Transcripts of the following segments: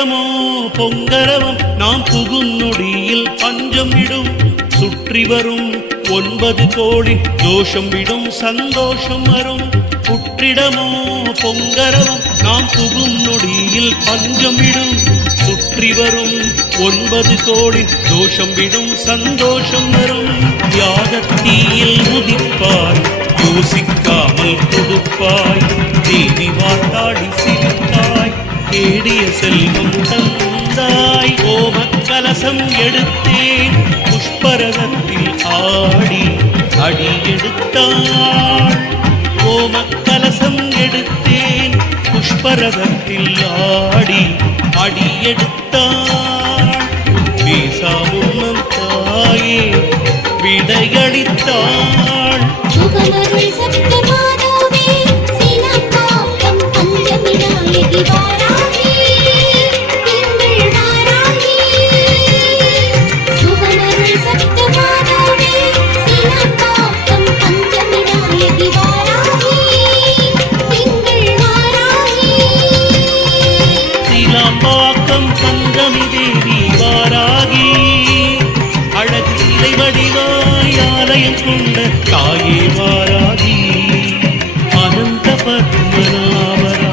புற்றிடமோ பொங்கரவம் நாம் புகும் நொடியில் பஞ்சம் விடும் சுற்றி வரும் 9 கோடி தோஷம் விடும் சந்தோஷம் வரும் புற்றிடமோ பொங்கரவம் நாம் புகும் நொடியில் பஞ்சம் விடும் சுற்றி வரும் 9 கோடி தோஷம் விடும் சந்தோஷம் வரும் தியாகத்தீயில் உதிப்பாய் யோசிக்காமல் கொடுப்பாய் தேவி வாட்டாடி சிரித்தாய் தேடிய செல்வம் தந்தாய் ஓமக்கலசம் எடுத்தேன் புஷ்பரதத்தில் ஆடி அடி எடுத்தாள் ஓமக்கலசம் எடுத்தேன் புஷ்பரதத்தில் ஆடி அடி எடுத்தாள் பேசாமும் தாயே விடையளித்தாள் பஞ்சமி தேவி வாராகி அழகு சிலை வடிவாய் ஆலயம் கொண்ட தாயே வாராகி அனந்த பத்மநாபரா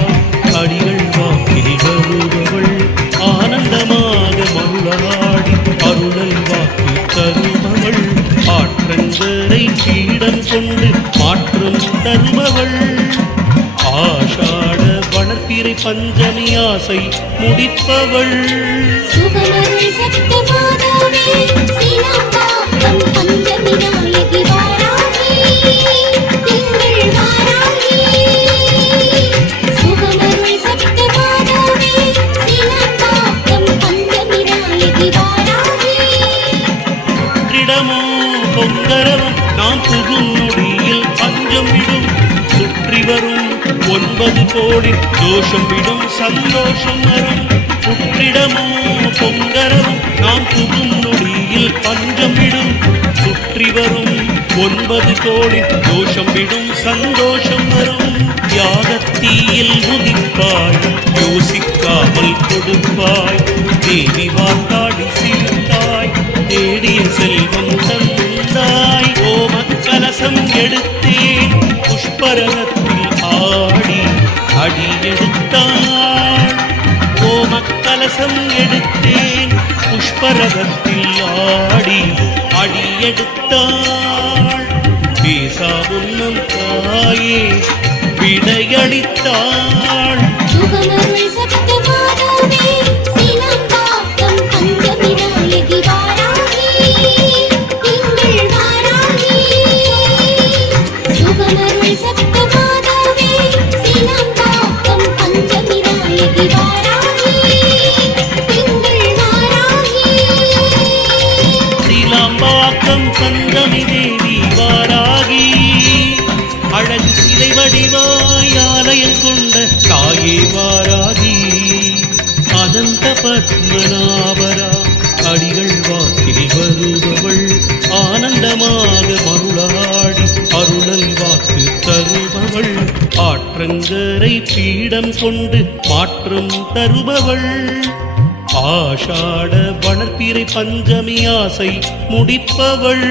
அடிகள் வாக்கில் வருபவள் ஆனந்தமாக மருளாடி அருளல் வாக்கு தருபவள் ஆற்றங்கரை பீடம் கொண்டு மாற்றம் தருபவள் ஆஷாட வளர்ப்பிறை பஞ்சமி ஆசை முடிப்பவள் புற்றிடமோ பொங்கரவம் நாம் புகும் நொடியில் பஞ்சம் விடும் சுற்றி வரும் 9 கோடி தோஷம் விடும் சந்தோஷம் வரும் புற்றிடமோ பொங்கரவம் நாம் புகும் நொடியில் பஞ்சம் விடும் சுற்றி வரும் 9 கோடி தோஷம் விடும் சந்தோஷம் வரும் தியாகத்தீயில் உதிப்பாய் யோசிக்காமல் கொடுப்பாய் தேவி வாட்டாடி சிரித்தாய் தேடிய செல்வம் தந்தாய் ஓமக்கலசம் எடுத்தேன் புஷ்பரதத்தில் ஆடி அடி எடுத்தாள் ஓமக்கலசம் எடுத்தேன் புஷ்பரதத்தில் ஆடி அடி எடுத்தாள் பேசாமுன்னம் தாயே விடையளித்தாள் பஞ்சமி தேவி வாராகி அழகு சிலை வடிவாய் ஆலயம் கொண்ட தாயே வாராகி அனந்த பத்மநாபரா அடிகள் வாக்கில் வருபவள் ஆனந்தமாக மருளாடி அருளல் வாக்கு தருபவள் ஆற்றங்கரை பீடம் கொண்டு மாற்றம் தருபவள் ஆஷாட வளர்ப்பிறை பஞ்சமி ஆசை முடிப்பவள்